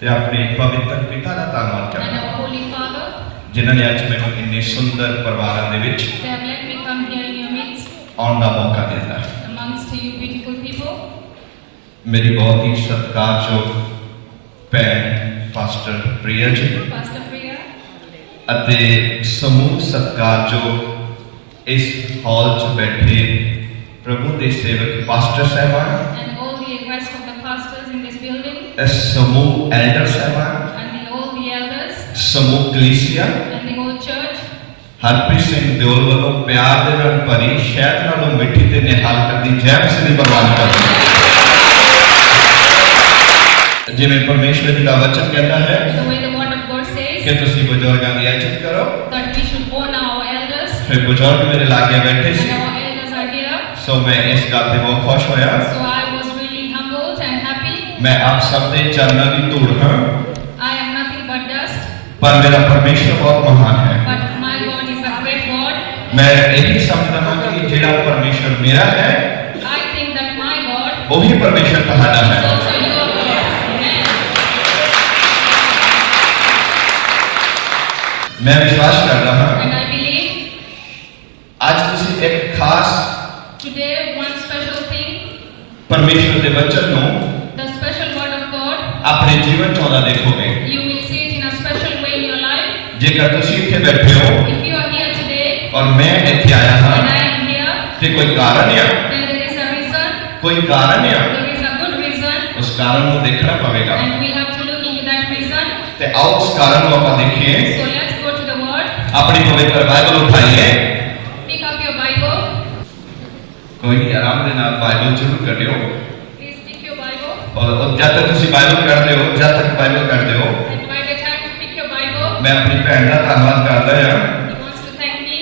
ਤੇ ਆਪਣੇ ਪਵਿੱਤਰ ਪਿਤਾ ਦਾ ਧੰਨਵਾਦ and ਕਰਦਾ our Holy Father. ਜਿਨ੍ਹਾਂ ਨੇ ਅੱਜ ਮੈਨੂੰ ਇੰਨੇ ਸੁੰਦਰ ਪਰਿਵਾਰਾਂ ਦੇ ਵਿੱਚ They have let me come here in your midst, ਆਉਣ ਦਾ ਮੌਕਾ ਦਿੱਤਾ amongst you beautiful people. ਮੇਰੀ ਬਹੁਤ ਹੀ ਸਤਿਕਾਰਯੋਗ ਭੈਣ ਪਾਸਟਰ ਪ੍ਰਿਆ ਜੀ Pastor Priya, ਅਤੇ ਸਮੂਹ ਸਤਿਕਾਰਯੋਗ ਇਸ ਹਾਲ 'ਚ ਬੈਠੇ ਪ੍ਰਭੂ ਦੇ ਸੇਵਕ ਪਾਸਟਰ ਸਾਹਿਬਾਨ and all the rest of the pastors in this building, ਇਸ ਸਮੂਹ ਐਲਡਰ ਸਾਹਿਬਾਨ all the elders, ਸਮੂਹ ਕਲੀਸਿਆ and the whole church. Harpreet ਸਿੰਘ ਦਿਓਲ ਵੱਲੋਂ ਪਿਆਰ ਦੇ ਨਾਲ ਭਰੀ ਸ਼ਹਿਦ ਨਾਲੋਂ ਮਿੱਠੀ ਤੇ ਨਿਹਾਲਤ ਦੀ ਜੈ ਮਸੀਹ ਦੀ ਪ੍ਰਵਾਨ ਕਰਦਾ ਜਿਵੇਂ ਪਰਮੇਸ਼ਵਰ ਜੀ ਦਾ ਵਚਨ ਕਹਿੰਦਾ ਹੈ The way the word of God says ਕਿ ਤੁਸੀਂ ਬਜ਼ੁਰਗਾਂ ਦੀ ਇੱਜ਼ਤ ਕਰੋ that we should honor our elders, ਫਿਰ ਬਜ਼ੁਰਗ ਮੇਰੇ ਲਾਗੇ ਬੈਠੇ ਸੀ and our elders are here. ਸੋ ਮੈਂ ਇਸ ਗੱਲ ਤੇ ਬਹੁਤ ਖੁਸ਼ ਹੋਇਆ So I was really humbled and happy. ਮੈਂ ਆਪ ਸਭ ਦੇ ਚਰਨਾਂ ਦੀ ਧੂੜ ਹਾਂ I am nothing but dust, ਪਰ ਮੇਰਾ ਪਰਮੇਸ਼ਵਰ ਬਹੁਤ ਮਹਾਨ ਹੈ but my God is a great God. ਮੈਂ ਇਹੀ ਸਮਝਦਾ ਹਾਂ ਕਿ ਜਿਹੜਾ ਪਰਮੇਸ਼ਵਰ ਮੇਰਾ ਹੈ I think that my God ਉਹੀ ਪਰਮੇਸ਼ਵਰ ਤੁਹਾਡਾ is ਹੈ also your God. Amen. ਮੈਂ ਵਿਸ਼ਵਾਸ ਕਰਦਾ ਹਾਂ And I believe ਅੱਜ ਤੁਸੀਂ ਇੱਕ ਖਾਸ today one special thing, ਪਰਮੇਸ਼ਵਰ ਦੇ ਵਚਨ ਨੂੰ the special word of God, ਆਪਣੇ ਜੀਵਨ 'ਚ ਆਉਂਦਾ ਦੇਖੋਗੇ you will see it in a special way in your life. ਜੇਕਰ ਤੁਸੀਂ ਇੱਥੇ ਬੈਠੇ ਹੋ If you are here today ਔਰ ਮੈਂ ਇੱਥੇ ਆਇਆ and ਹਾਂ I am here, ਤੇ ਕੋਈ ਕਾਰਨ ਆ then there is a reason, ਕੋਈ ਕਾਰਨ ਆ there is a good reason, ਉਸ ਕਾਰਨ ਨੂੰ ਦੇਖਣਾ ਪਵੇਗਾ and we have to look into that reason. ਤੇ ਆਓ ਉਸ ਕਾਰਨ ਨੂੰ ਆਪਾਂ ਦੇਖੀਏ So let's go to the word. ਆਪਣੀ ਪਵਿੱਤਰ ਬਾਈਬਲ ਉਠਾਈਏ Pick up your Bible. ਕੋਈ ਆਰਾਮ ਦੇ ਨਾਲ ਬਾਈਬਲ ਜ਼ਰੂਰ ਕੱਢਿਓ Please pick your Bible. ਔਰ ਜਦ ਤੱਕ ਤੁਸੀਂ ਬਾਈਬਲ ਕੱਢਦੇ ਹੋ ਜਦ ਤੱਕ ਬਾਈਬਲ ਕੱਢਦੇ ਹੋ And by the time you pick your Bible, ਮੈਂ ਆਪਣੀ ਭੈਣ ਦਾ ਧੰਨਵਾਦ ਕਰਦਾ ਹਾਂ he wants to thank me.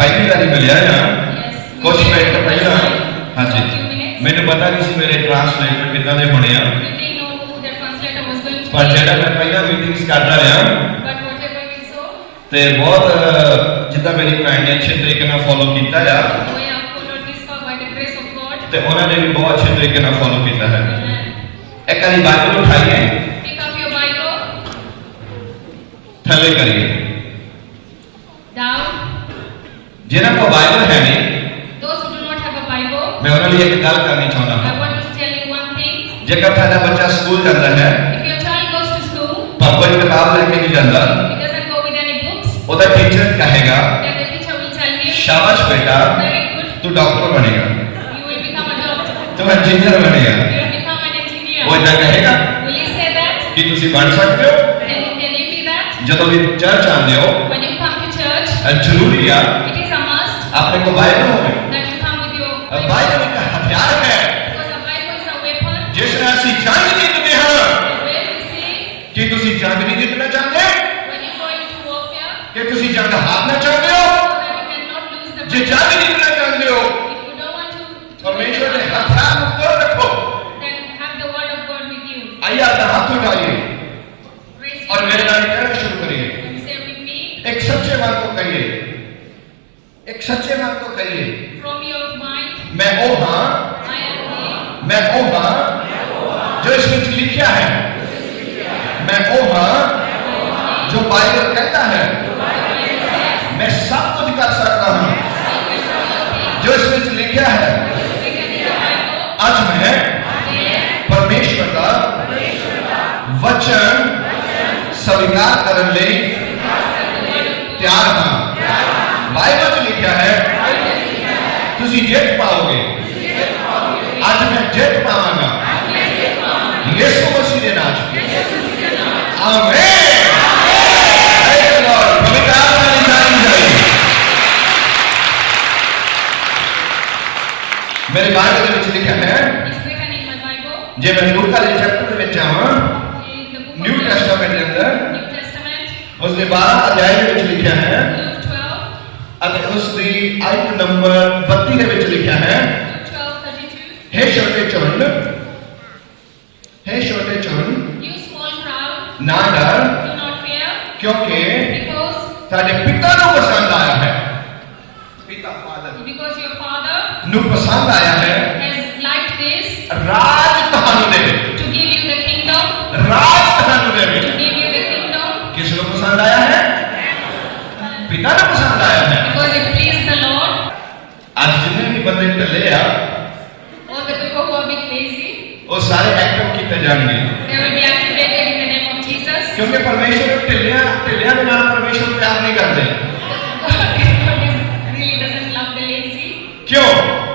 ਪਹਿਲੀ ਵਾਰੀ ਮਿਲਿਆ ਆ Yes. ਕੁਝ ਮਿੰਟ ਪਹਿਲਾਂ For ਹਾਂਜੀ 2 minutes. ਮੈਨੂੰ ਪਤਾ ਨਹੀਂ ਸੀ ਮੇਰੇ ਟ੍ਰਾਂਸਲੇਟਰ ਕਿੱਦਾਂ ਦੇ ਹੋਣੇ ਆ We didn't know who the translator was going to ਪਰ be. ਜਿਹੜਾ ਮੈਂ ਪਹਿਲਾਂ ਮੀਟਿੰਗਸ ਕਰਦਾ ਰਿਹਾ But whatever we saw, ਤੇ ਬਹੁਤ ਜਿੱਦਾਂ ਮੇਰੀ ਭੈਣ ਨੇ ਅੱਛੇ ਤਰੀਕੇ ਨਾਲ ਫੋਲੋ ਕੀਤਾ ਆ the way I followed this far by the grace of God. ਤੇ ਉਹਨਾਂ ਨੇ ਵੀ ਬਹੁਤ ਅੱਛੇ ਤਰੀਕੇ ਨਾਲ ਫੋਲੋ ਕੀਤਾ ਹੈ Amen. ਇੱਕ ਵਾਰੀ ਬਾਈਬਲ ਉਠਾਈਏ Pick up your Bible. ਥੱਲੇ ਕਰੀਏ Down. ਜਿਹਨਾਂ ਕੋਲ ਬਾਈਬਲ ਹੈ ਨਹੀਂ Those who do not have a Bible, ਮੈਂ ਉਹਨਾਂ ਲਈ ਇੱਕ ਗੱਲ ਕਰਨੀ ਚਾਹੁੰਦਾ I ਹਾਂ want to tell you one thing. ਜੇਕਰ ਤੁਹਾਡਾ ਬੱਚਾ ਸਕੂਲ ਜਾਂਦਾ ਹੈ If your child goes to school, ਪਰ ਕੋਈ ਕਿਤਾਬ ਲੈ ਕੇ ਨਹੀਂ ਜਾਂਦਾ he doesn't go with any books, ਉਹਦਾ ਟੀਚਰ ਕਹੇਗਾ then the teacher will tell him, ਸ਼ਾਬਾਸ਼ ਬੇਟਾ very good, ਤੂੰ ਡਾਕਟਰ ਬਣੇਗਾ you will become a doctor, ਤੂੰ ਇੰਜੀਨੀਅਰ ਬਣੇਗਾ you will become an engineer. ਉਹ ਇਦਾਂ ਕਹੇਗਾ Will he say that? ਕਿ ਤੁਸੀਂ ਬਣ ਸਕਦੇ ਹੋ Can you be that? ਜਦੋਂ ਵੀ ਚਰਚ ਆਉਂਦੇ ਹੋ When you come to church, ਜ਼ਰੂਰੀ ਆ it is a must ਆਪਣੇ ਕੋਲ ਬਾਈਬਲ ਹੋਵੇ that you come with your Bible. Bible ਇੱਕ ਹਥਿਆਰ ਹੈ Because a Bible is a weapon. ਜਿਸ ਨਾਲ ਅਸੀਂ ਜੰਗ ਜਿੱਤਦੇ ਹਾਂ Where we see, ਕੀ ਤੁਸੀਂ ਜੰਗ ਨਹੀਂ ਜਿੱਤਣਾ ਚਾਹੁੰਦੇ when you go into warfare, ਕਿ ਤੁਸੀਂ ਜੰਗ ਹਾਰਨਾ ਚਾਹੁੰਦੇ ਹੋ that you cannot lose the ਜੇ battle. ਜੰਗ ਜਿੱਤਣਾ ਚਾਹੁੰਦੇ ਹੋ If you don't want to ਪਰਮੇਸ਼ਵਰ ਦੇ ਹਥਿਆਰ ਨੂੰ ਕੋਲ ਰੱਖੋ then have the word of God with you. ਆइए अपना हाथ उठाइए Raise और your मेरे hand नाम कहना शुरू करिए and say with me, एक सच्चे मन को कहिए एक सच्चे मन को कहिए from your mind, मैं ओ हाँ I am he, मैं ओ हाँ जो इसमें लिखा है मैं ओ हाँ जो बाइबल कहता है मैं सब कुछ कर सकता हूँ जो इसमें लिखा है आज मैं परमेश्वर का वचन स्वीकार करने ਲਈ ਤਿਆਰ ਹਾਂ ਬਾਈਬਲ 'ਚ ਲਿਖਿਆ ਹੈ ਤੁਸੀਂ ਜਿੱਤ ਪਾਓਗੇ ਅੱਜ ਮੈਂ ਜਿੱਤ ਪਾਵਾਂਗਾ ਯਿਸੂ ਮਸੀਹ ਦੇ ਨਾਮ 'ਚ ਆਮੇਨ ਥੈਂਕ ਯੂ ਲਾਰਡ ਪਵਿੱਤਰ ਆਤਮਾ ਦੀ ਤਾਰੀਫ ਕਰੀਏ ਮੇਰੇ ਬਾਈਬਲ ਦੇ ਵਿੱਚ ਲਿਖਿਆ ਹੈ is written in my Bible, ਜੇ ਮੈਂ ਲੂਕਾ ਦੇ ਚੈਪਟਰ ਦੇ ਵਿੱਚ ਆਵਾਂ in the book new of testament ਦੇ ਅੰਦਰ New Testament, ਉਸ ਦੇ 12 ਅਧਿਆਇ ਦੇ ਵਿੱਚ ਲਿਖਿਆ ਹੈ Luke 12, ਅਤੇ ਉਸ ਦੀ ਆਇਤ ਨੰਬਰ 32 ਦੇ ਵਿੱਚ ਲਿਖਿਆ ਹੈ Luke 12:32. ਹੇ ਛੋਟੇ ਝੁੰਡ ਹੇ ਛੋਟੇ ਝੁੰਡ You small crowd, ਨਾ ਡਰ do not fear, ਕਿਉਂਕਿ because ਤੁਹਾਡੇ ਪਿਤਾ ਨੂੰ ਪਸੰਦ ਆਇਆ ਹੈ ਪਿਤਾ ਫਾਦਰ your Father ਨੂੰ ਪਸੰਦ ਆਇਆ ਹੈ has liked this ਰਾਜ ਤੁਹਾਨੂੰ ਦੇਵੇ to give you the kingdom, ਰਾਜ ਤੁਹਾਨੂੰ वो सारे एक्टिव किए जाएंगे They will be activated in the name of Jesus. क्योंकि परमेश्वर ढिलिया ढिलिया के नाम परमेश्वर प्यार नहीं करते God really doesn't love the lazy. क्यों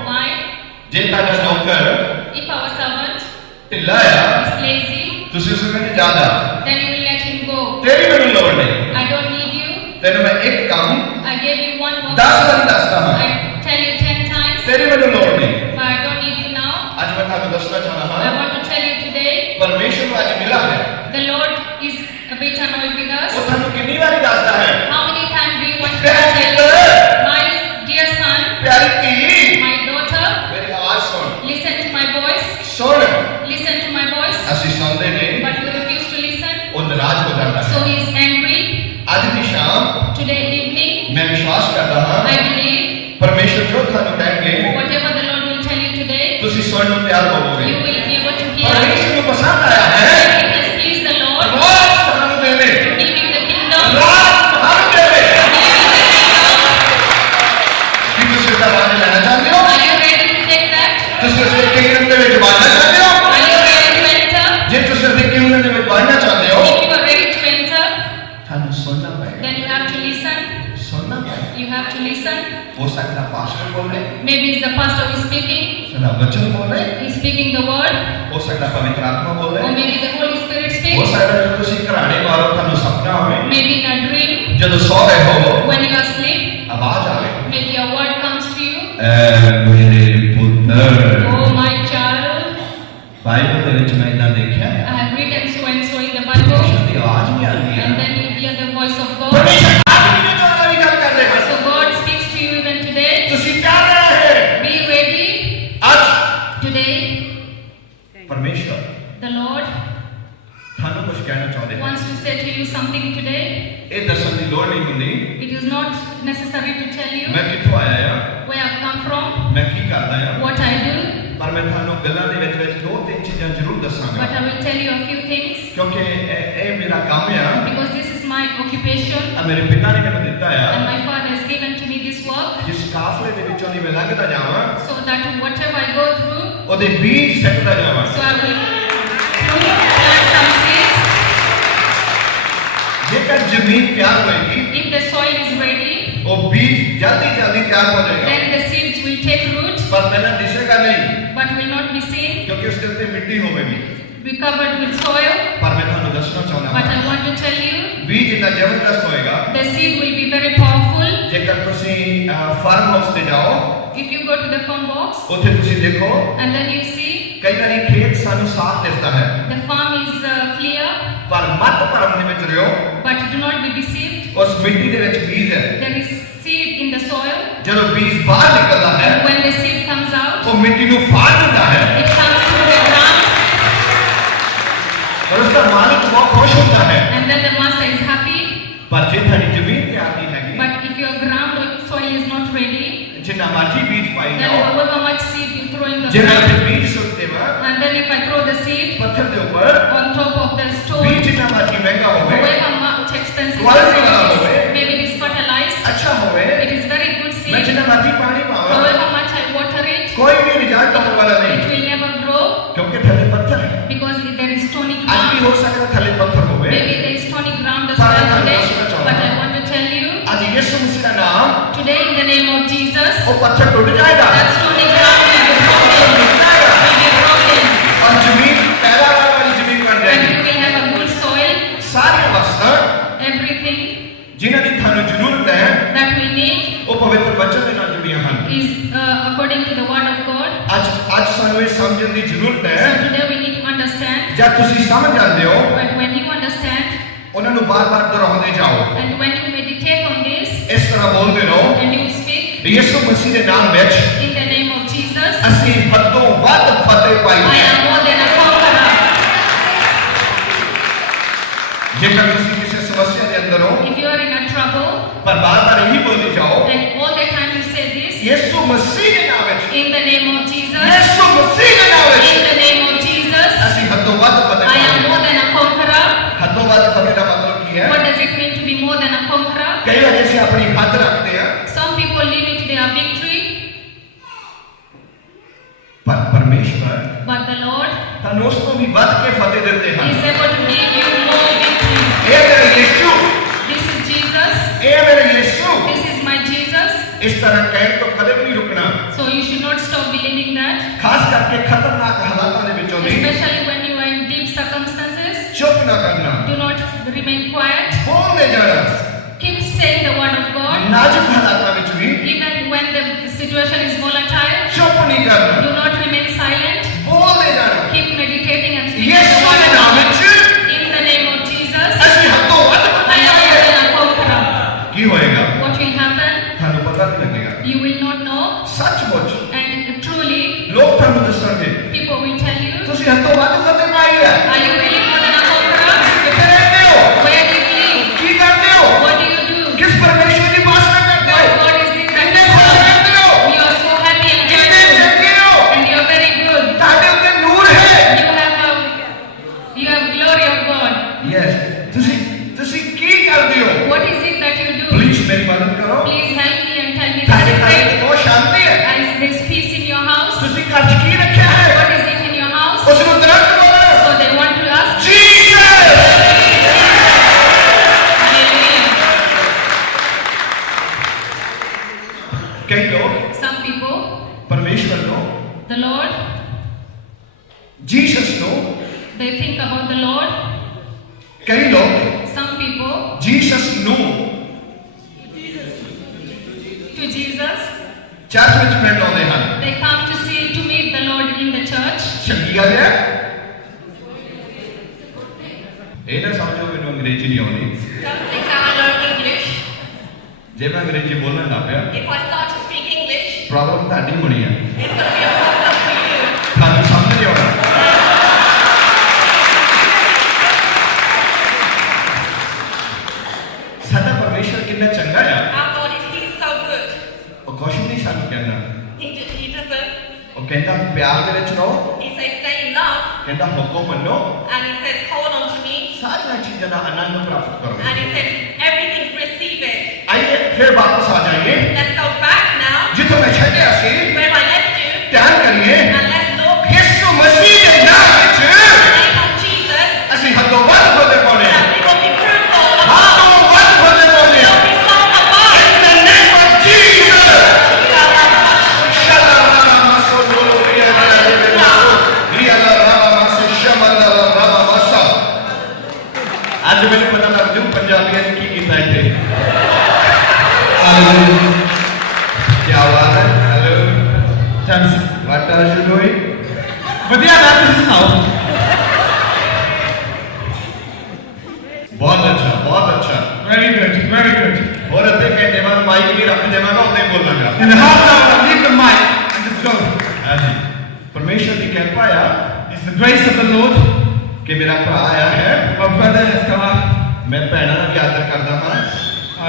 Why? जे ताजा नौकर If our servant ढिला है is lazy, तुसी उसको कहते ज्यादा then you will let him go. तेरी मैनू लोड़ नहीं I don't need you. तेरे मैं एक काम I gave you one work. 10 बार दसदा हां I tell you 10 times, तेरी मैनू लोड़ नहीं but I don't need you now. आज मैं आपको दसना चाहना I हां want to tell you today, परमेश्वर को आज मिला है the Lord is a bit annoyed with us. वो थानू कितनी बार दसदा है How many times do you want to प्यारे tell पुत्र, you, my dear son, प्यारी धी my daughter, मेरी आवाज सुन listen to my voice, soon listen to my voice, ਅਸੀਂ ਸੁਣਦੇ ਨਹੀਂ but you refuse to listen, ਉਹ ਨਾਰਾਜ਼ ਹੋ ਜਾਂਦਾ ਹੈ so he is angry. ਅੱਜ ਦੀ ਸ਼ਾਮ Today evening, ਮੈਂ ਵਿਸ਼ਵਾਸ ਕਰਦਾ ਹਾਂ I believe ਪਰਮੇਸ਼ਰ ਜੋ ਤੁਹਾਨੂੰ ਕਹਿਣਗੇ whatever the Lord will tell you today, ਤੁਸੀਂ ਸੁਣਨ ਨੂੰ ਤਿਆਰ ਹੋਵੋਗੇ you will be able to hear. ਪਰਮੇਸ਼ਰ ਨੂੰ ਪਸੰਦ ਆਇਆ ਹੈ It has pleased the Lord ਰਾਜ ਤੁਹਾਨੂੰ ਦੇਵੇ to give you the kingdom. ਰਾਜ ਤੁਹਾਨੂੰ ਦੇਵੇ ਕੀ ਤੁਸੀਂ ਉਹਦਾ ਰਾਜ ਲੈਣਾ ਚਾਹੁੰਦੇ ਹੋ Are you ready to take that? ਤੁਸੀਂ ਉਸ ਕਿੰਗਡਮ ਦੇ ਵਿੱਚ ਵਾੜਨਾ ਚਾਹੁੰਦੇ ਹੋ Are you ready to enter? ਜੇ ਤੁਸੀਂ ਉਸ ਕਿੰਗਡਮ ਦੇ ਵਿੱਚ ਵਾੜਨਾ ਚਾਹੁੰਦੇ ਹੋ If you are ready to enter, ਤੁਹਾਨੂੰ ਸੁਣਨਾ ਪਏਗਾ then you have to listen. ਸੁਣਨਾ ਪਏਗਾ You have to listen. ਹੋ ਸਕਦਾ ਪਾਸਟਰ ਬੋਲੇ Maybe it's the pastor who is speaking. ਸਦਾ ਵਚਨ ਬੋਲੇ He's speaking the word. ਹੋ ਸਕਦਾ ਪਵਿੱਤਰ ਆਤਮਾ ਬੋਲੇ Or maybe the Holy Spirit ਹੋ speaks. ਸਕਦਾ ਜਦੋਂ ਤੁਸੀਂ ਘਰਾੜੇ ਮਾਰੋ ਤੁਹਾਨੂੰ ਸੁਪਨਾ ਹੋਵੇ Maybe in a dream, ਜਦੋਂ ਸੌ ਰਹੇ ਹੋ when you are asleep, ਆਵਾਜ਼ ਆਵੇ maybe a word comes to you. ਐ ਮੇਰੇ ਪੁੱਤਰ Oh, my child, ਬਾਈਬਲ ਦੇ ਵਿੱਚ ਮੈਂ ਇਦਾਂ ਦੇਖਿਆ ਹੈ I have written so and so in the Bible. ਪਰਮੇਸ਼ਰ ਦੀ ਆਵਾਜ਼ ਵੀ ਆਉਂਦੀ ਹੈ And then you hear the voice of God. ਪਰਮੇਸ਼ਰ ਅੱਜ ਵੀ ਜੋ ਵਾਲੀ ਗੱਲ ਕਰ ਰਹੇ So ਹੋ God speaks to you even today. ਤੁਸੀਂ ਤਿਆਰ ਰਹੇ Be ready ਅੱਜ today. ਪਰਮੇਸ਼ਰ The Lord ਤੁਹਾਨੂੰ ਕੁਝ ਕਹਿਣਾ ਚਾਹੁੰਦੇ ਹਨ wants to say to you something today. ਇਹ ਦੱਸਣ ਦੀ ਲੋੜ ਨਹੀਂ ਹੁੰਦੀ It is not necessary to tell you ਮੈਂ ਕਿੱਥੋਂ ਆਇਆ ਹਾਂ where I've come from, ਮੈਂ ਕੀ ਕਰਦਾ ਹਾਂ what I do, ਪਰ ਮੈਂ ਤੁਹਾਨੂੰ ਗੱਲਾਂ ਦੇ ਵਿੱਚ ਵਿੱਚ ਦੋ ਤਿੰਨ ਚੀਜ਼ਾਂ ਜ਼ਰੂਰ ਦੱਸਾਂਗਾ but I will tell you a few things ਕਿਉਂਕਿ ਇਹ ਮੇਰਾ ਕੰਮ ਆ because this is my occupation ਆ ਮੇਰੇ ਪਿਤਾ ਨੇ ਮੈਨੂੰ ਦਿੱਤਾ and ਆ my Father has given to me this work ਜਿਸ ਕਾਫਲੇ ਦੇ ਵਿੱਚੋਂ ਦੀ ਮੈਂ ਲੰਘਦਾ ਜਾਵਾਂ so that whatever I go through, ਉਹਦੇ ਬੀਜ ਸਿੱਟਦਾ ਜਾਵਾਂ so I will plant some seeds. ਜੇਕਰ ਜ਼ਮੀਨ ਤਿਆਰ ਹੋਏਗੀ If the soil is ready, ਉਹ ਬੀਜ ਜਲਦੀ ਜਲਦੀ ਤਿਆਰ ਹੋ ਜਾਏਗਾ then the seeds will take root ਪਰ ਪਹਿਲਾਂ ਦਿਸੇਗਾ ਨਹੀਂ but will not be seen, ਕਿਉਂਕਿ ਉਸ ਦੇ ਉੱਤੇ ਮਿੱਟੀ ਹੋਵੇਗੀ be covered with soil. ਪਰ ਮੈਂ ਤੁਹਾਨੂੰ ਦੱਸਣਾ ਚਾਹੁੰਦਾ But ਹਾਂ I want to tell you, ਬੀਜ ਇੰਨਾ ਜ਼ਬਰਦਸਤ ਹੋਏਗਾ the seed will be very powerful. ਜੇਕਰ ਤੁਸੀਂ ਫਾਰਮ ਹਾਊਸ ਤੇ ਜਾਓ If you go to the farm box ਉੱਥੇ ਤੁਸੀਂ ਦੇਖੋ and then you see ਕਈ ਵਾਰੀ ਖੇਤ ਸਾਨੂੰ ਸਾਫ਼ ਦਿਸਦਾ ਹੈ the farm is clear, ਪਰ ਮੱਤ ਭਰਮ ਦੇ ਵਿੱਚ ਰਿਓ but do not be deceived. ਉਸ ਮਿੱਟੀ ਦੇ ਵਿੱਚ ਬੀਜ ਹੈ There is seed in the soil. ਜਦੋਂ ਬੀਜ ਬਾਹਰ ਨਿਕਲਦਾ ਹੈ When the seed comes out, ਉਹ ਮਿੱਟੀ ਨੂੰ ਫਾੜ ਦਿੰਦਾ ਹੈ it comes through the ground, ਔਰ ਉਸ ਦਾ ਮਾਲਿਕ ਬਹੁਤ ਖੁਸ਼ ਹੁੰਦਾ ਹੈ and then the master is happy. ਪਰ ਜੇ ਤੁਹਾਡੀ ਜ਼ਮੀਨ ਤਿਆਰ ਨਹੀਂ ਹੈਗੀ But if your ground or soil is not ready, ਜਿੰਨਾ ਮਰਜ਼ੀ ਬੀਜ ਪਾਈ then ਜਾਓ however much seed you throw in the ਜੇ ਮੈਂ ground, ਬੀਜ ਸੁੱਟਦੇ ਵਾ and then if I throw the seed ਪੱਥਰ ਦੇ ਉੱਪਰ on top of the stone, ਬੀਜ ਜਿੰਨਾ ਮਰਜ਼ੀ ਮਹਿੰਗਾ ਹੋਵੇ however much expensive Quality the seed वाला is, होवे, maybe it is fertilized, ਅੱਛਾ ਹੋਵੇ it is very good ਮੈਂ seed, ਜਿੰਨਾ ਮਰਜ਼ੀ ਪਾਣੀ ਪਾਵਾਂ however much I water it, ਕੋਈ ਵੀ ਰਿਜ਼ਲਟ ਆਉਣ ਵਾਲਾ it ਨਹੀਂ will never grow ਕਿਉਂਕਿ ਥੱਲੇ ਪੱਥਰ ਹੈ because there is stony ਅੱਜ ਵੀ ground. ਹੋ ਸਕਦਾ ਥੱਲੇ ਪੱਥਰ ਹੋਵੇ Maybe there is stony ground as Para well nós, today, nós, but I want to tell you, ਅੱਜ ਯਿਸੂ ਮਸੀਹ ਦਾ ਨਾਮ today in the name of Jesus, ਉਹ ਪੱਥਰ ਟੁੱਟ ਜਾਏਗਾ that stony ground will be broken, ਟੁੱਟ ਜਾਏਗਾ will be broken, ਔਰ ਜ਼ਮੀਨ ਪੈਦਾਵਾਰ ਵਾਲੀ ਜ਼ਮੀਨ ਬਣ and ਜਾਏਗੀ you will have a good soil, ਸਾਰੀਆਂ ਵਸਤਾਂ everything ਜਿਨ੍ਹਾਂ ਦੀ ਤੁਹਾਨੂੰ ਜ਼ਰੂਰਤ ਹੈ that we need ਉਹ ਪਵਿੱਤਰ ਵਚਨ ਦੇ ਨਾਲ ਜੁੜੀਆਂ ਹਨ is according to the word of God. ਅੱਜ ਸਾਨੂੰ ਇਹ ਸਮਝਣ ਦੀ ਜ਼ਰੂਰਤ So ਹੈ today we need to understand, ਜਦ ਤੁਸੀਂ ਸਮਝ ਜਾਂਦੇ ਹੋ but when you understand ਉਹਨਾਂ ਨੂੰ ਬਾਰ-ਬਾਰ ਦੁਹਰਾਉਂਦੇ ਜਾਓ and when you meditate on this ਇਸ ਤਰ੍ਹਾਂ ਬੋਲਦੇ ਰਹੋ and you speak ਯਿਸੂ ਮਸੀਹ ਦੇ ਨਾਮ ਵਿੱਚ in the name of Jesus, ਅਸੀਂ ਵੱਧੋਂ ਵੱਧ ਫਤਿਹ ਪਾਈ I ਹੈ am more than a conqueror. ਜੇਕਰ ਤੁਸੀਂ ਕਿਸੇ ਸਮੱਸਿਆ ਦੇ ਅੰਦਰ ਹੋ If you are in a trouble ਪਰ ਬਾਰ-ਬਾਰ ਇਹੀ ਬੋਲਦੇ ਜਾਓ and all the time you say this, ਯਿਸੂ ਮਸੀਹ ਦੇ ਨਾਮ ਵਿੱਚ in the name of Jesus, ਯਿਸੂ ਮਸੀਹ ਦੇ ਨਾਮ ਵਿੱਚ in the name of Jesus, ਅਸੀਂ ਹੱਦੋਂ ਵੱਧ ਫਤਿਹ I ਪਾਈ am more than a conqueror. ਹੱਦੋਂ ਵੱਧ ਫਤਿਹ ਦਾ ਮਤਲਬ ਕੀ ਹੈ What does it mean to be more than a conqueror? ਕਈ ਵਾਰ ਅਸੀਂ ਆਪਣੀ ਹੱਦ ਰੱਖਦੇ ਹਾਂ Some people limit their victory, ਪਰ ਪਰਮੇਸ਼ਵਰ but the Lord ਤੁਹਾਨੂੰ ਉਸ ਤੋਂ ਵੀ ਵੱਧ ਕੇ ਫਤਿਹ ਦਿੰਦੇ He ਹਨ is able to give you more victory. ਇਹ ਮੇਰਾ ਯਿਸੂ This is Jesus. ਇਹ ਮੇਰਾ ਯਿਸੂ This is my Jesus. ਇਸ ਤਰ੍ਹਾਂ ਕਹਿਣ ਤੋਂ ਕਦੇ ਵੀ ਨਹੀਂ ਰੁਕਣਾ So you should not stop believing that, ਖਾਸ ਕਰਕੇ ਖਤਰਨਾਕ ਹਾਲਾਤਾਂ ਦੇ ਵਿੱਚੋਂ ਵੀ especially when you are in deep circumstances. ਚੁੱਪ ਨਾ ਕਰਨਾ Do not remain quiet. ਬੋਲਦੇ ਜਾਣਾ Keep saying the word of God. ਨਾਜ਼ੁਕ ਹਾਲਾਤਾਂ ਵਿੱਚ ਵੀ Even when the situation is volatile, ਚੁੱਪ ਨਹੀਂ ਕਰਨਾ do not remain silent. ਬੋਲਦੇ ਜਾਣਾ Keep meditating and speaking the ਯਿਸੂ word ਦੇ of ਨਾਮ God. ਵਿੱਚ In the name of Jesus, ਅਸੀਂ ਹੱਥੋਂ ਵੱਧ I am more than a conqueror. ਕੀ ਹੋਏਗਾ What will happen? ਤੁਹਾਨੂੰ ਪਤਾ ਨਹੀਂ ਲੱਗੇਗਾ You will not know. ਸੱਚਮੁੱਚ And truly, ਲੋਕ ਤੁਹਾਨੂੰ ਦੱਸਣਗੇ people will tell you, ਤੁਸੀਂ ਹੱਥੋਂ ਵੱਧ ਫਤਿਹ ਪਾਈ ਹੈ are you really more than a conqueror? ਕਿੱਥੇ ਰਹਿੰਦੇ ਹੋ Where do you live? ਕੀ ਕਰਦੇ ਹੋ What do you do? ਕਿਸ ਪਰਮੇਸ਼ਵਰ ਦੀ ਉਪਾਸਨਾ ਕਰਦੇ What ਹੋ God is this that ਇੰਨੇ you ਖੁਸ਼ serve? ਰਹਿੰਦੇ ਹੋ You are so happy and ਕਿੰਨੇ joyful. ਚੰਗੇ ਹੋ And you are very good. ਤੁਹਾਡੇ ਉੱਤੇ ਨੂਰ ਹੈ You have glory of God. Yes ਤੁਸੀਂ ਕੀ ਕਰਦੇ ਹੋ What is it that you do? Please ਮੇਰੀ ਮਦਦ ਕਰੋ Please help me and tell me ਤੁਹਾਡੇ the ਘਰ secret. ਵਿੱਚ ਬਹੁਤ ਸ਼ਾਂਤੀ ਹੈ Is there peace in your house? ਤੁਸੀਂ ਘਰ 'ਚ ਕੀ ਰੱਖਿਆ ਹੈ What is it in your house? ਉਸ ਨੂੰ ਤੁਰੰਤ ਬੋਲੋ So they want to ask. Jesus Hallelujah. ਕਈ ਲੋਕ Some people, ਪਰਮੇਸ਼ਵਰ ਨੂੰ the Lord, ਜੀਸਸ ਨੂੰ they think about the Lord. ਕਈ ਲੋਕ Some people ਜੀਸਸ ਨੂੰ to Jesus. ਚਰਚ ਵਿੱਚ ਮਿਲਣ ਆਉਂਦੇ ਹਨ They come to meet the Lord in the church. ਚੰਗੀ ਗੱਲ ਹੈ ਇਹ ਨਾ ਸਮਝੋ ਮੈਨੂੰ ਅੰਗਰੇਜ਼ੀ ਨਹੀਂ ਆਉਂਦੀ Don't think I learn English. ਜੇ ਮੈਂ ਅੰਗਰੇਜ਼ੀ ਬੋਲਣ ਲੱਗ ਪਿਆ If I start to speak English, problem ਤੁਹਾਡੀ ਹੋਣੀ ਹੈ it's going to be a problem for you. ਤੁਹਾਨੂੰ ਸਮਝ ਨਹੀਂ ਆਉਣਾ ਸਾਡਾ ਪਰਮੇਸ਼ਵਰ ਕਿੰਨਾ ਚੰਗਾ ਆ Our God He's so good. ਉਹ ਕੁਛ ਨਹੀਂ ਸਾਨੂੰ ਕਹਿੰਦਾ He doesn't. ਉਹ ਕਹਿੰਦਾ ਪਿਆਰ ਦੇ ਵਿੱਚ ਰਹੋ He says stay in love, ਕਹਿੰਦਾ ਹੁਕਮ ਮੰਨੋ and He says hold on to me, ਸਾਰੀਆਂ ਚੀਜ਼ਾਂ ਦਾ ਆਨੰਦ ਪ੍ਰਾਪਤ ਕਰੋ and He says everything receive it. ਆइए फिर वापस आ जाइए Let's go back now जिथों मैं छड्या सी where I left you, ध्यान करिए and let's look यीशु मसीह के नाम in विच the name of Jesus. ਅਸੀਂ ਹੱਦੋਂ ਵੱਧ ਫਤਿਹ ਪਾਉਣੇ That we will be fruitful. ਹੱਦੋਂ ਵੱਧ ਫਤਿਹ ਪਾਉਣੇ We'll be so above. In the name of Jesus Shalala masodoro riala rama maso shamala rama masa ਅੱਜ ਮੈਨੂੰ ਪਤਾ ਲੱਗ ਜੂ ਪੰਜਾਬੀਆਂ ਨੇ ਕੀ ਕੀਤਾ ਇੱਥੇ ਕੀ ਬਾਤ ਹੈ ਹੈਲੋ ਚੰਸ ਵਾਟ ਆਰ ਯੂ ਡੂਇੰਗ ਵਧੀਆ ਨਾ ਤੁਸੀਂ ਸੁਣਾਓ बहुत अच्छा Very good, very good. और अद्धे घंटे बाद माइक भी रख देवांगा उतने बोलांगा In a half an hour, leave the mic and just go. हाँ जी परमेश्वर की कृपा है It's the grace of the Lord. कि मेरा भरा आया है My brother has come up. मैं भैनों का भी आदर करता हाँ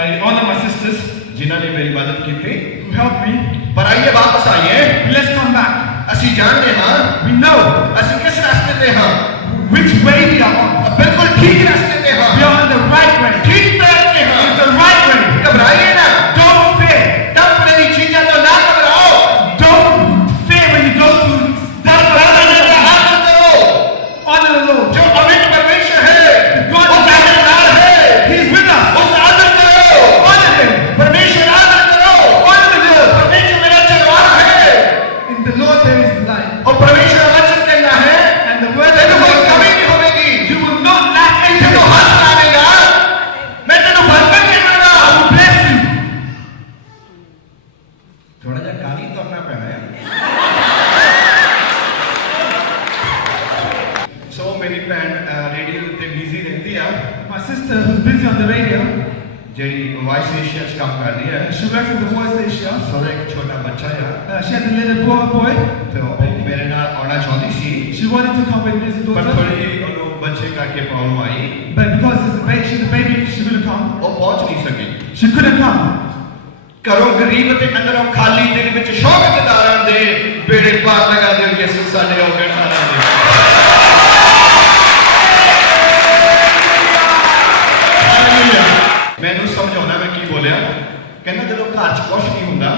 I honor my sisters जिन्होंने मेरी मदद की थी who helped me. पर आइए वापस आइए Let's come back. ਅਸੀਂ ਜਾਣਦੇ ਹਾਂ We know ਅਸੀਂ ਕਿਸ ਰਸਤੇ ਤੇ ਹਾਂ which way we are on. ਬਿਲਕੁਲ ਠੀਕ ਰਸਤੇ ਤੇ ਹਾਂ We are on the right way. ਠੀਕ ਤਰ੍ਹਾਂ ਤੇ ਹਾਂ It's the right way. ਘਬਰਾਈਏ ਨਾ Don't fear. ਟੱਪਰੇ ਦੀ ਚੀਜ਼ਾਂ ਤੋਂ ਨਾ ਘਬਰਾਓ Don't fear when you go through that ਪਰਮਾਤਮਾ ਦਾ ਆਦਰ ਕਰੋ honor the Lord. जो अमित परमेश्वर है God वो is हमारे साथ है He is with us. उस आदर करो Honor Him. परमेश्वर आदर करो Honor the Lord. परमेश्वर मेरा चरवाहा है In the Lord there is life. और परमेश्वर वचन कहना है And the word तेरे of कोई God, कमी नहीं होगी you will not lack तेरे anything. को हाथ लावेगा मैं तेरे को बरकत देवांगा I will bless you. थोड़ा जा गाली करना पैना है सो मेरी भैन रेडियो ते बिजी रहती है My sister who's busy on the radio, JD voice Asia च काम कर रही है she works at the Voice Asia. सो एक छोटा बच्चा है She has a little boy. तो वो मेरे नाल आना चाहती सी She wanted to come with me as a पर daughter, थोड़ी जी उन्होंने बच्चे करके प्रॉब्लम आई but because she's a baby, she couldn't come. वो पहुंच नहीं सकी She couldn't come. घरों गरीब ते अंदरों खाली दिल विच शौक दिदारां दे बेड़े पार लगा दे यीशु साडे हो गए खाना दे हालेलुया मैनू समझाउणा मैं की बोलिया कहना जदों घर च कुछ नहीं हुंदा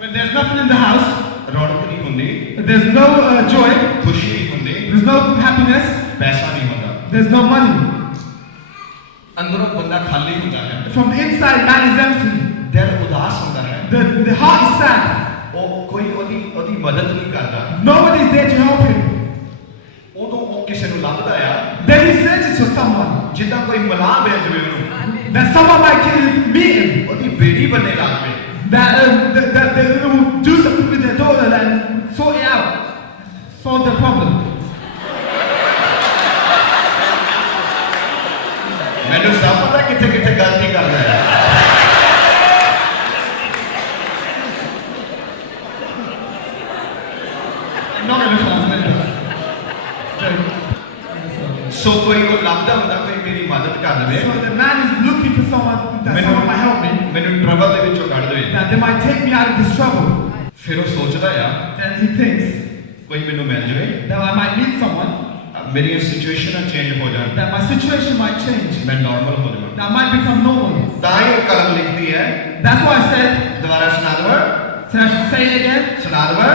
When there's nothing in the house, रौनक नहीं हुंदी there's no joy, खुशी नहीं हुंदी there's no happiness. happiness, ਪੈਸਾ ਨਹੀਂ ਹੁੰਦਾ there's no money. ਅੰਦਰੋਂ ਬੰਦਾ ਖਾਲੀ ਹੁੰਦਾ ਹੈ From the inside, man is empty. ਦਿਲ ਉਦਾਸ ਹੁੰਦਾ ਹੈ The heart is sad. ਉਹ ਕੋਈ ਉਹਦੀ ਮਦਦ ਨਹੀਂ ਕਰਦਾ Nobody is there to help him. ਉਦੋਂ ਉਹ ਕਿਸੇ ਨੂੰ ਲੱਭਦਾ ਆ Then he searches for someone. ਜਿੱਦਾਂ ਕੋਈ ਮਲਾਹ ਮਿਲ ਜਵੇ ਉਹਨੂੰ That someone might meet him. ਉਹਦੀ ਬੇੜੀ ਬੰਨੇ ਲੱਗ ਪਏ That they will do something with their daughter and sort it out. Solve the problem. ਮੈਨੂੰ ਸਭ ਪਤਾ ਕਿੱਥੇ ਕਿੱਥੇ ਗਲਤੀ ਕਰਦਾ ਹੈ I'm not going to translate that. ਸੋ ਕੋਈ ਉਹ ਲੱਭਦਾ ਹੁੰਦਾ ਕੋਈ ਮੇਰੀ ਮਦਦ ਕਰ ਦੇਵੇ So the man is looking for someone that someone might help me. ਮੈਨੂੰ ਟਰਬਲ ਦੇ ਵਿੱਚੋਂ ਕੱਢ ਦੇਵੇ That they might take me out of this trouble. ਫਿਰ ਉਹ ਸੋਚਦਾ ਆ Then he thinks ਕੋਈ ਮੈਨੂੰ ਮਿਲ ਜਾਵੇ that I might meet someone, ਮੇਰੀਆਂ ਸਿਚੁਏਸ਼ਨਾਂ ਚੇਂਜ ਹੋ ਜਾਣ that my situation might change, ਮੈਂ ਨਾਰਮਲ ਹੋ ਜਾਵਾਂ that I might become normal. ਤਾਂ ਹੀ ਉਹ ਕਲਮ ਲਿਖਦੀ ਹੈ That's why I said, ਦੁਬਾਰਾ ਸੁਣਾ ਦਵਾਂ so I should say it again. ਸੁਣਾ ਦਵਾਂ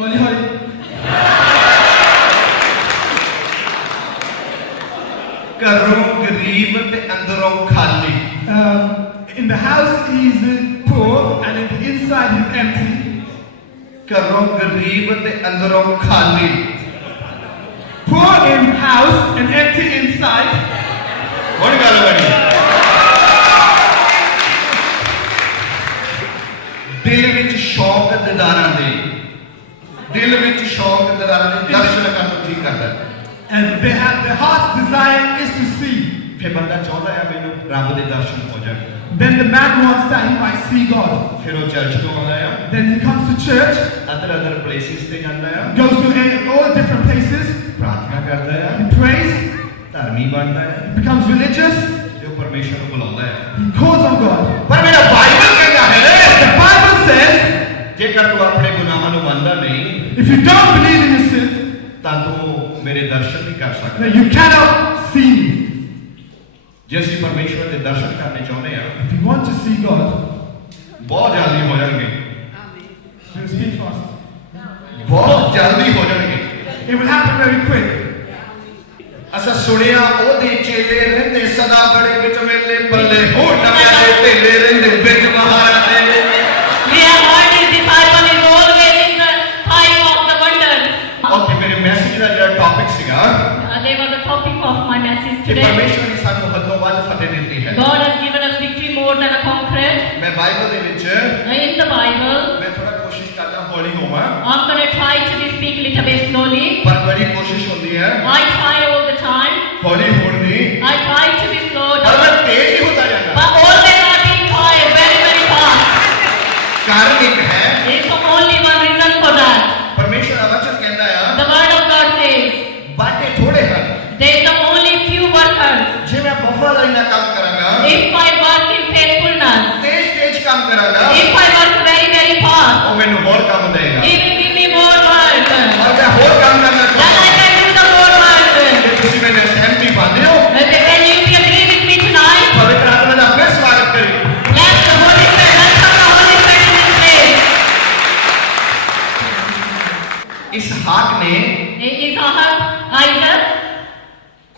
Holy, holy. ਘਰੋਂ ਗਰੀਬ ਤੇ ਅੰਦਰੋਂ ਖਾਲੀ In the house he is poor and in the inside he is empty. ਘਰੋਂ ਗਰੀਬ ਤੇ ਅੰਦਰੋਂ ਖਾਲੀ Poor in house and empty inside. ਹੁਣ ਗੱਲ ਬਣੀ ਦਿਲ ਵਿੱਚ ਸ਼ੌਕ ਦਿਦਾਰਾਂ ਦੇ ਦਿਲ ਵਿੱਚ ਸ਼ੌਕ ਦਿਦਾਰਾਂ ਦੇ ਦਰਸ਼ਨ ਕਰਨ ਨੂੰ ਠੀਕ ਕਰਦਾ ਹੈ And they have the heart's desire is to see. ਫਿਰ ਬੰਦਾ ਚਾਹੁੰਦਾ ਹੈ ਮੈਨੂੰ ਰੱਬ ਦੇ ਦਰਸ਼ਨ ਹੋ ਜਾਣ Then the man wants that he might see God. ਫਿਰ ਉਹ ਚਰਚ ਤੋਂ ਆਉਂਦਾ ਆ Then he comes to church, other places ਤੇ ਜਾਂਦਾ ਆ goes to all different places, ਪ੍ਰਾਰਥਨਾ ਕਰਦਾ ਆ he prays, ਧਰਮੀ ਬਣਦਾ ਹੈ he becomes religious, ਤੇ ਉਹ ਪਰਮੇਸ਼ਰ ਨੂੰ ਬੁਲਾਉਂਦਾ ਹੈ he calls on God. ਪਰ ਮੇਰਾ ਬਾਈਬਲ ਕਹਿੰਦਾ ਹੈ The Bible says, ਜੇਕਰ ਤੂੰ ਆਪਣੇ ਗੁਨਾਹਾਂ ਨੂੰ ਮੰਨਦਾ ਨਹੀਂ if you don't believe in your sin, ਤਾਂ ਤੂੰ ਮੇਰੇ ਦਰਸ਼ਨ ਨਹੀਂ ਕਰ ਸਕਦਾ then you cannot see me. ਜੇ ਅਸੀਂ ਪਰਮੇਸ਼ਵਰ ਦੇ ਦਰਸ਼ਨ ਕਰਨੇ ਚਾਹੁੰਦੇ ਆ If you want to see God, ਬਹੁਤ ਜਲਦੀ ਹੋ ਜਾਣਗੇ then speak fast. ਬਹੁਤ ਜਲਦੀ ਹੋ ਜਾਣਗੇ It will happen very quick. ਅਸਾਂ ਸੁਣਿਆ ਉਹਦੇ ਚੇਲੇ ਰਹਿੰਦੇ ਸਦਾ ਬੜੇ ਵਿੱਚ ਮੇਲੇ ਬੱਲੇ ਹੋ ਨਵੇਂ ਦੇ ਢੇਲੇ ਰਹਿੰਦੇ ਵਿੱਚ ਮਹਾਰਾਜੇ We have heard his disciple is always in the time of the wonders. Okay ਮੇਰੇ ਮੈਸੇਜ ਦਾ ਜਿਹੜਾ ਟੌਪਿਕ ਸੀਗਾ They were the topic of my message ਕਿ today. ਪਰਮੇਸ਼ਵਰ ਨੇ ਸਾਨੂੰ ਹੱਦੋਂ ਵੱਧ ਫਤਿਹ ਦਿੱਤੀ ਹੈ God has given us victory more than a conqueror. ਮੈਂ ਬਾਈਬਲ ਦੇ ਵਿੱਚ In the Bible, ਮੈਂ ਥੋੜਾ ਕੋਸ਼ਿਸ਼ ਕਰਦਾ ਹੌਲੀ ਹੋਵਾਂ I'm going to try to speak a little bit slowly. ਪਰ ਬੜੀ ਕੋਸ਼ਿਸ਼ ਹੁੰਦੀ ਹੈ I try all the time. ਹੌਲੀ ਹੋਣ ਦੀ I try to be slow ਪਰ down. ਮੈਂ ਤੇਜ਼ ਹੀ ਹੁੰਦਾ ਜਾਂਦਾ But always I being quiet, very, very fast. ਕਾਰਨ ਇੱਕ ਹੈ There's only one reason for that. ਪਰਮੇਸ਼ਵਰ ਦਾ ਵਚਨ ਕਹਿੰਦਾ ਆ The word of God says, ਬਾਟੇ ਥੋੜੇ ਹਨ there's only few workers. ਜੇ ਮੈਂ ਵਫਾਦਾਰੀ ਨਾਲ ਕੰਮ ਕਰਾਂਗਾ If I work in faithfulness, ਤੇਜ਼ ਕੰਮ ਕਰਾਂਗਾ if I work very, very fast, ਉਹ ਮੈਨੂੰ ਹੋਰ ਕੰਮ ਦੇਗਾ He will give me more work. ਔਰ ਮੈਂ ਹੋਰ ਕੰਮ ਕਰਨਾ Then ਚਾਹੁੰਦਾ I can do the more work. ਜੇ ਤੁਸੀਂ ਮੈਨੂੰ ਸਹਿਮਤੀ ਪਾਉਂਦੇ ਹੋ Can you agree with me tonight? ਪਵਿੱਤਰ ਆਤਮਾ ਦਾ ਫਿਰ ਸਵਾਗਤ ਕਰੀ Let the Holy Spirit, let's have the Holy Spirit in this place. ਇਸਹਾਕ ਨੇ Isaac,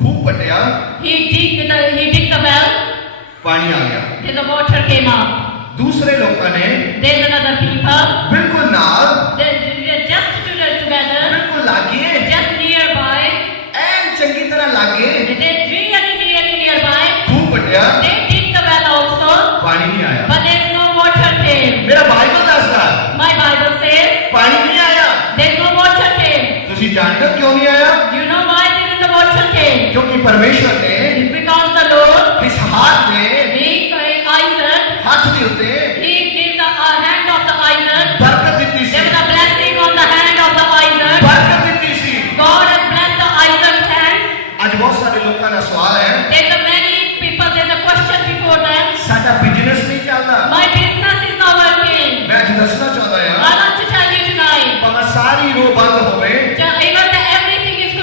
ਖੂਬ ਪਟਿਆ he dig the well, ਪਾਣੀ ਆ ਗਿਆ then the water came up. ਦੂਸਰੇ ਲੋਕਾਂ ਨੇ There's another people, ਬਿਲਕੁਲ ਨਾਲ they're just together, ਬਿਲਕੁਲ ਲਾਗੇ just nearby. ਐਨ ਚੰਗੀ ਤਰ੍ਹਾਂ ਲਾਗੇ They're really nearby. ਖੂਬ ਪਟਿਆ They dig the well also, ਪਾਣੀ ਨਹੀਂ ਆਇਆ but there's no water came. ਮੇਰਾ ਬਾਈਬਲ ਦੱਸਦਾ My Bible says, ਪਾਣੀ ਨਹੀਂ ਆਇਆ there's no water came. ਤੁਸੀਂ ਜਾਣਦੇ ਹੋ ਕਿਉਂ ਨਹੀਂ ਆਇਆ Do you know why there is no water came? ਕਿਉਂਕਿ ਪਰਮੇਸ਼ਵਰ ਨੇ Because the Lord, ਇਸਹਾਕ ਨੇ Isaac, ਹੱਥ ਦੇ ਉੱਤੇ he gave the hand of the Isaac. ਬਰਕਤ ਦਿੱਤੀ ਸੀ There was a blessing on the hand of the Isaac. ਬਰਕਤ ਦਿੱਤੀ ਸੀ God has blessed the Isaac's hand. ਅੱਜ ਬਹੁਤ ਸਾਰੇ ਲੋਕਾਂ ਦਾ ਸਵਾਲ ਹੈ There's a many people, there's a question before them. ਸਾਡਾ ਬਿਜ਼ਨਸ ਨਹੀਂ ਚੱਲਦਾ My business is not working. ਮੈਂ ਅੱਜ ਦੱਸਣਾ ਚਾਹੁੰਦਾ I ਹਾਂ want to tell you tonight, ਭਾਵੇਂ ਸਾਰੀ ਰੋ ਬੰਦ ਹੋਵੇ even though everything is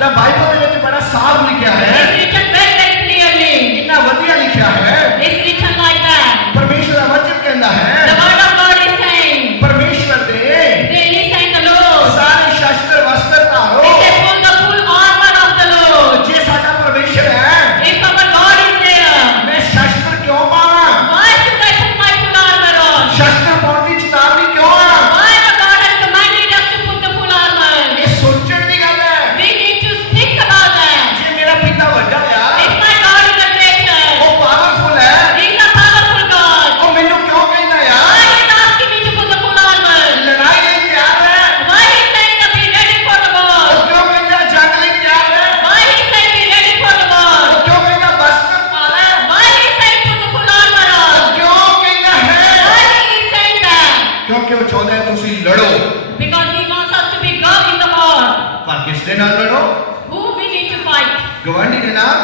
ਤਾਂ ਬਾਈਬਲ ਦੇ ਵਿੱਚ ਬੜਾ ਸਾਫ਼ ਲਿਖਿਆ ਹੈ, It's written very, very clearly. ਇੰਨਾ ਵਧੀਆ ਲਿਖਿਆ ਹੈ। It's written like that. ਪਰਮੇਸ਼ਵਰ ਦਾ ਵਚਨ ਕਹਿੰਦਾ The ਹੈ, word of God is saying, ਪਰਮੇਸ਼ਵਰ ਦੇ he is saying the Lord. ਸਾਰੇ ਸ਼ਸਤਰ ਵਸਤਰ He ਧਾਰੋ। said, pull the full armor of the Lord. ਜੇ ਸਾਡਾ ਪਰਮੇਸ਼ਵਰ ਹੈ, If our God is there, ਮੈਂ ਸ਼ਸਤਰ ਕਿਉਂ ਪਾਵਾਂ? why should I put my full armor on? ਸ਼ਸਤਰ ਪਾਉਣ ਦੀ ਚੇਤਾਵਨੀ ਕਿਉਂ ਆ? Why the God has commanded us to put the full armor? ਇਹ ਸੋਚਣ ਦੀ ਗੱਲ ਹੈ। We need to think about that. ਜੇ ਮੇਰਾ ਪਿਤਾ ਵੱਡਾ ਆ, If my God is a greater, ਉਹ ਪਾਵਰਫੁਲ ਹੈ, He is a powerful God. ਉਹ ਮੈਨੂੰ ਕਿਉਂ ਕਹਿੰਦਾ ਆ? Why is asking me to put the full armor? ਲੜਾਈ ਲਈ ਤਿਆਰ ਹੈ। Why he is saying that be ready for the war? ਉਹ ਕਿਉਂ ਕਹਿੰਦਾ ਜੰਗ ਲਈ ਤਿਆਰ ਹੈ? Why he is saying be ready for the war? ਉਹ ਕਿਉਂ ਕਹਿੰਦਾ ਵਸਤਰ ਪਾ ਲੈ? Why he is saying put the full armor ਉਹ on? ਕਿਉਂ ਕਹਿੰਦਾ ਹੈ? Why he is saying that? ਕਿਉਂਕਿ ਉਹ ਚਾਹੁੰਦਾ ਹੈ ਤੁਸੀਂ ਲੜੋ। Because he wants us to be God in the war. ਪਰ ਕਿਸ ਦੇ ਨਾਲ ਲੜੋ? Who we need to fight? ਗਵਾਂਢੀ ਦੇ ਨਾਲ,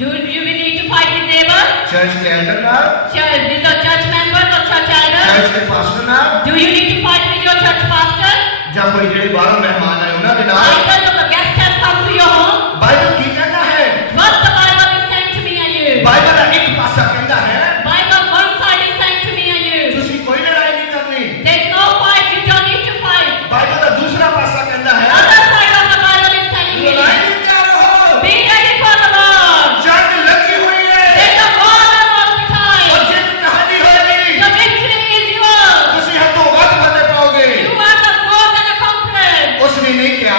Do you we need to fight with neighbor? Church ਦੇ ਐਲਡਰ ਨਾਲ, With the church members or church elders? Church ਦੇ ਪਾਸਟਰ ਨਾਲ, Do you need to fight with your church pastor? ਜਾਂ ਕੋਈ ਜਿਹੜੇ ਬਾਹਰੋਂ ਮਹਿਮਾਨ ਆਏ ਉਹਨਾਂ ਦੇ ਨਾਲ। Either the guest has come to your home. Bible ਕੀ ਕਹਿੰਦਾ ਹੈ? What the Bible is saying to me and you. Bible ਦਾ ਇੱਕ ਪਾਸਾ ਕਹਿੰਦਾ ਹੈ, Bible one side is saying to me and you. ਤੁਸੀਂ ਕੋਈ ਲੜਾਈ ਨਹੀਂ ਕਰਨੀ। There's no fight. You don't need to fight. Bible ਦਾ ਦੂਸਰਾ ਪਾਸਾ ਕਹਿੰਦਾ ਹੈ, Other side of the Bible is telling ਲੜਾਈ me. ਲਈ ਤਿਆਰ ਰਹੋ। Be ready for the war. ਜੰਗ ਲੱਗੀ ਹੋਈ ਹੈ, There's a war all the ਔਰ time. ਜਿੱਤ ਤੁਹਾਡੀ ਹੋਏਗੀ। The victory is yours. ਤੁਸੀਂ ਹੱਥੋਂ ਵੱਧ ਫਤਿਹ ਪਾਓਗੇ। You are the more than a conqueror. ਉਸਨੇ ਨਹੀਂ ਕਿਹਾ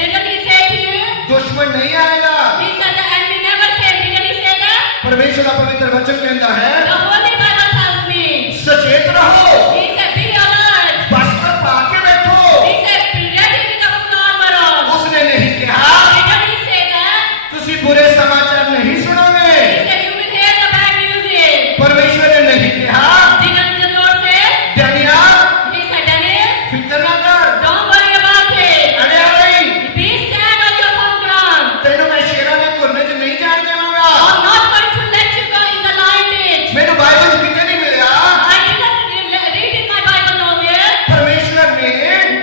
Didn't he say to you? ਦੁਸ਼ਮਣ ਨਹੀਂ ਆਏਗਾ। He said the enemy never came. Didn't he say that? ਪਰਮੇਸ਼ਵਰ ਦਾ ਪਵਿੱਤਰ ਵਚਨ ਕਹਿੰਦਾ ਹੈ, The Holy Bible tells me. ਸਚੇਤ ਰਹੋ, He said be alert. ਵਸਤਰ ਪਾ ਕੇ ਬੈਠੋ। He said be ready with the full armor on. ਉਸਨੇ ਨਹੀਂ ਕਿਹਾ Didn't he say that? ਤੁਸੀਂ ਬੁਰੇ ਸਮਾਚਾਰ ਨਹੀਂ ਸੁਣੋਗੇ। He said you will hear the bad news. ਪਰਮੇਸ਼ਵਰ ਨੇ ਨਹੀਂ ਕਿਹਾ Didn't the Lord say? Daniel He said Daniel, ਫਿਕਰ ਨਾ ਕਰ, don't worry about it. ਅੜਿਆ ਰਹੀ, Be stand on your firm ground. ਤੈਨੂੰ ਮੈਂ ਸ਼ੇਰਾਂ ਦੇ ਘੁਰਨੇ 'ਚ ਨਹੀਂ ਜਾਣ ਦੇਵਾਂਗਾ। I'm not going to let you go in the lion cage. ਮੈਨੂੰ ਬਾਈਬਲ 'ਚ ਕਿਤੇ ਨਹੀਂ ਮਿਲਿਆ। I didn't read in my Bible nowhere. ਪਰਮੇਸ਼ਵਰ ਨੇ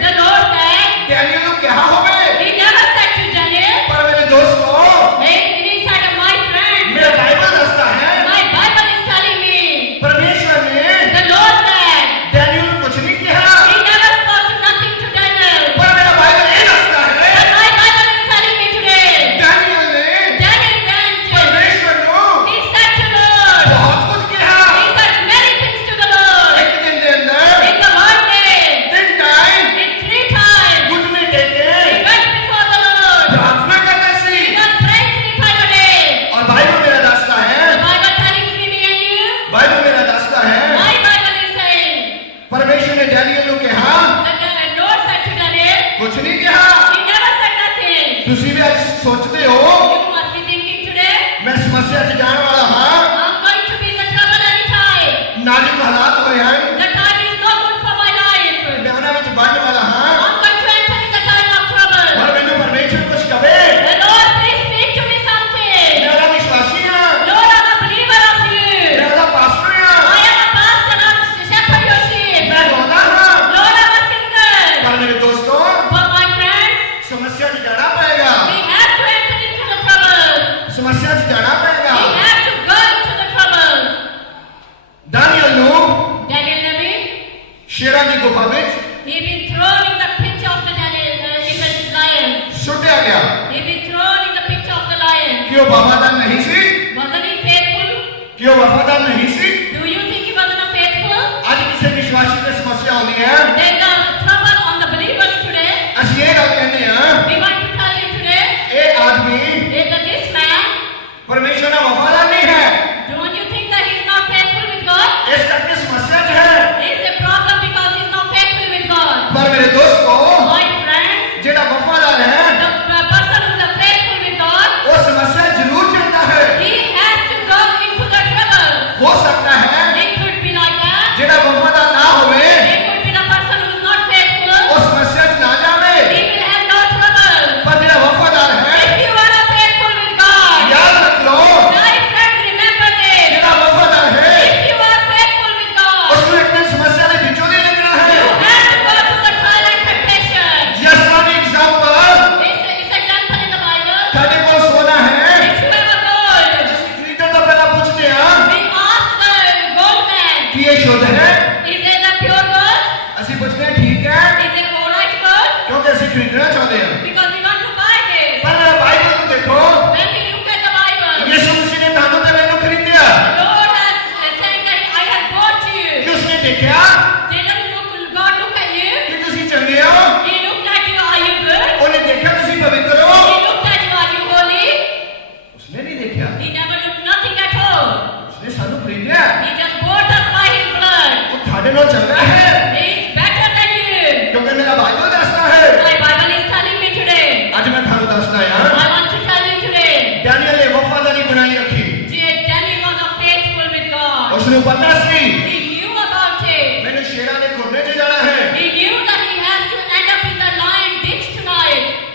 The Lord said, ਡੈਨੀਅਲ ਨੂੰ ਕਿਹਾ ਹੋਵੇ, He never said to Daniel, ਪਰ ਮੇਰੇ ਦੋਸਤੋ, he said, my friend, ਮੇਰਾ ਬਾਈਬਲ ਦੱਸਦਾ ਹੈ my Bible is telling me. ਪਰਮੇਸ਼ਵਰ ਨੇ The Lord said, ਡੈਨੀਅਲ ਨੂੰ ਕੁਝ ਨਹੀਂ ਕਿਹਾ, He never spoke nothing to Daniel. ਪਰ ਮੇਰਾ ਬਾਈਬਲ ਇਹ ਦੱਸਦਾ ਹੈ But my Bible is telling me today, Daniel ਨੇ Daniel went, ਪਰਮੇਸ਼ਵਰ ਨੂੰ he said to the Lord, ਬਹੁਤ ਕੁਝ ਕਿਹਾ। he said many things to the Lord. ਇੱਕ ਦਿਨ ਦੇ ਅੰਦਰ In the one day, 3 time in 3 times, ਘੁਟਨੇ ਟੇਕੇ he went before the Lord. ਪ੍ਰਾਰਥਨਾ ਕਰਦਾ ਸੀ। He was praying 3 times a day. ਔਰ ਬਾਈਬਲ ਮੇਰਾ ਦੱਸਦਾ ਹੈ, The Bible telling me and you, Bible ਮੇਰਾ ਦੱਸਦਾ ਹੈ my Bible is saying, ਪਰਮੇਸ਼ਵਰ ਨੇ ਡੈਨੀਅਲ ਨੂੰ ਕਿਹਾ, that the Lord said to Daniel, ਕੁਝ ਨਹੀਂ ਕਿਹਾ। He never said nothing. ਤੁਸੀਂ ਵੀ ਅੱਜ ਸੋਚਦੇ ਹੋ You must be thinking today, ਮੈਂ ਸਮੱਸਿਆ 'ਚ ਜਾਣ ਵਾਲਾ ਹਾਂ, I'm going to be in the trouble anytime. ਨਾਜ਼ੁਕ ਹਾਲਾਤ ਹੋਏ ਹਨ, The time is not good for my life. ਮੈਂ ਉਹਨਾਂ ਵਿੱਚ ਵੱਢਣ ਵਾਲਾ ਹਾਂ, I'm going to enter in the time of trouble. ਪਰ ਮੈਨੂੰ ਪਰਮੇਸ਼ਵਰ ਕੁਝ ਕਵੇ। The Lord, please speak to me something. ਮੈਂ ਉਹਦਾ ਵਿਸ਼ਵਾਸੀ ਹਾਂ, Lord, I'm a believer of you. ਮੈਂ ਉਹਦਾ ਪਾਸਟਰ ਹਾਂ, I am a pastor, I'm to shepherd your sheep. ਮੈਂ ਗਾਉਂਦਾ ਹਾਂ। Lord, I'm a singer. ਪਰ ਮੇਰੇ ਦੋਸਤੋ, But my friends, ਸਮੱਸਿਆ 'ਚ ਜਾਣਾ ਪਏਗਾ, we have to enter into the trouble. ਸਮੱਸਿਆ 'ਚ ਜਾਣਾ ਪਏਗਾ। We have to go into the trouble. Daniel ਨੂੰ Daniel Nabi, ਸ਼ੇਰਾਂ ਦੀ ਗੁਫਾ ਵਿੱਚ he been thrown in the pit of the lion. ਸੁੱਟਿਆ ਗਿਆ। He been thrown in the pit of the lion. ਕਿ ਉਹ ਵਫਾਦਾਰ ਨਹੀਂ ਸੀ? Wasn't he faithful? ਕਿ ਉਹ ਵਫਾਦਾਰ ਨਹੀਂ ਸੀ? Do you think he wasn't faithful? ਅੱਜ ਕਿਸੇ ਵਿਸ਼ਵਾਸੀ ਤੇ ਸਮੱਸਿਆ ਆਉਂਦੀ ਹੈ, There's a trouble on the believers today. ਅਸੀਂ ਇਹ ਗੱਲ ਕਹਿੰਦੇ ਹਾਂ, We want to tell you today ਇਹ ਆਦਮੀ that this man, ਪਰਮੇਸ਼ਵਰ ਦਾ ਵਫਾਦਾਰ ਨਹੀਂ ਹੈ, don't you think that he's not faithful with God? ਇਸ ਕਰਕੇ ਸਮੱਸਿਆ 'ਚ ਹੈ। It's a problem because he's not faithful with God. ਪਰ ਮੇਰੇ ਦੋਸਤੋ, My friend, ਜਿਹੜਾ ਵਫਾਦਾਰ ਹੈ the person who is faithful with God, ਉਹ ਸਮੱਸਿਆ ਜ਼ਰੂਰ ਜਾਂਦਾ ਹੈ। he has to go into the trouble. ਹੋ ਸਕਦਾ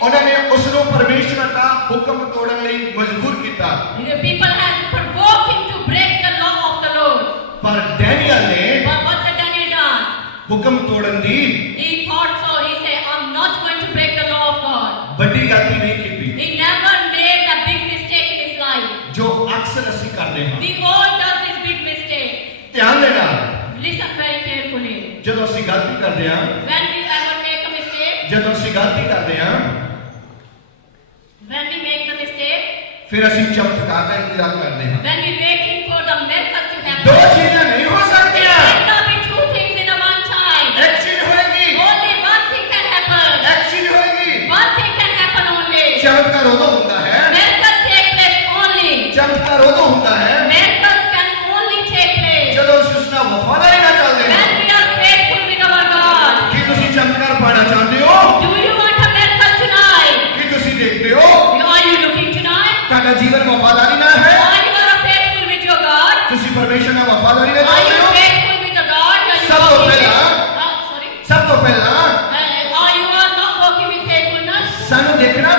ਉਹਨਾਂ ਨੇ ਉਸ ਨੂੰ ਪਰਮੇਸ਼ਵਰ ਦਾ ਹੁਕਮ ਤੋੜਨ ਲਈ ਮਜਬੂਰ ਕੀਤਾ। The people had provoked him to break the law of the Lord. ਪਰ ਡੈਨੀਅਲ ਨੇ But what did Daniel done? ਹੁਕਮ ਤੋੜਨ ਦੀ He thought so. He said, I'm not going to break the law of God. ਵੱਡੀ ਗਲਤੀ ਨਹੀਂ ਕੀਤੀ He never made a big mistake in his life. ਜੋ ਅਕਸਰ ਅਸੀਂ ਕਰਦੇ ਹਾਂ। We all does this big mistake. ਧਿਆਨ ਦੇਣਾ, Listen very carefully. ਜਦੋਂ ਅਸੀਂ ਗਲਤੀ ਕਰਦੇ ਹਾਂ, When we ever make a mistake, ਜਦੋਂ ਅਸੀਂ ਗਲਤੀ ਕਰਦੇ ਹਾਂ, when we make the mistake, ਫਿਰ ਅਸੀਂ ਚਮਤਕਾਰ ਦਾ ਇੰਤਜ਼ਾਰ ਕਰਦੇ ਹਾਂ। when we waiting for the miracle to ਦੋ happen, ਚੀਜ਼ਾਂ ਨਹੀਂ ਹੋ it ਸਕਦੀਆਂ। cannot be two things in a one time. ਇੱਕ ਚੀਜ਼ ਹੋਏਗੀ, Only one thing can happen. ਇੱਕ ਚੀਜ਼ ਹੋਏਗੀ। One thing can happen only. ਚਮਤਕਾਰ ਉਦੋਂ ਹੁੰਦਾ ਹੈ, Miracle take place only. ਚਮਤਕਾਰ ਉਦੋਂ ਹੁੰਦਾ ਹੈ Miracle can only take place ਜਦੋਂ ਅਸੀਂ ਉਸ ਨਾਲ ਵਫਾਦਾਰੀ ਨਾਲ ਚੱਲਦੇ ਹਾਂ। when we are faithful with our God. ਕੀ ਤੁਸੀਂ ਚਮਤਕਾਰ ਪਾਣਾ ਚਾਹੁੰਦੇ ਹੋ? Do you want a miracle tonight? ਕੀ ਤੁਸੀਂ ਦੇਖਦੇ ਹੋ Are you looking tonight? ਤੁਹਾਡਾ ਜੀਵਨ ਵਫਾਦਾਰੀ ਨਾਲ ਹੈ? Are you are faithful with your God? ਤੁਸੀਂ ਪਰਮੇਸ਼ਰ ਨਾਲ ਵਫਾਦਾਰੀ ਨਾਲ Are ਚੱਲਦੇ you ਹੋ? faithful with the God? Are you ਸਭ ਤੋਂ walking with- ਪਹਿਲਾਂ- sorry. ਸਭ ਤੋਂ ਪਹਿਲਾਂ Are you are not walking with faithfulness? ਸਾਨੂੰ ਦੇਖਣਾ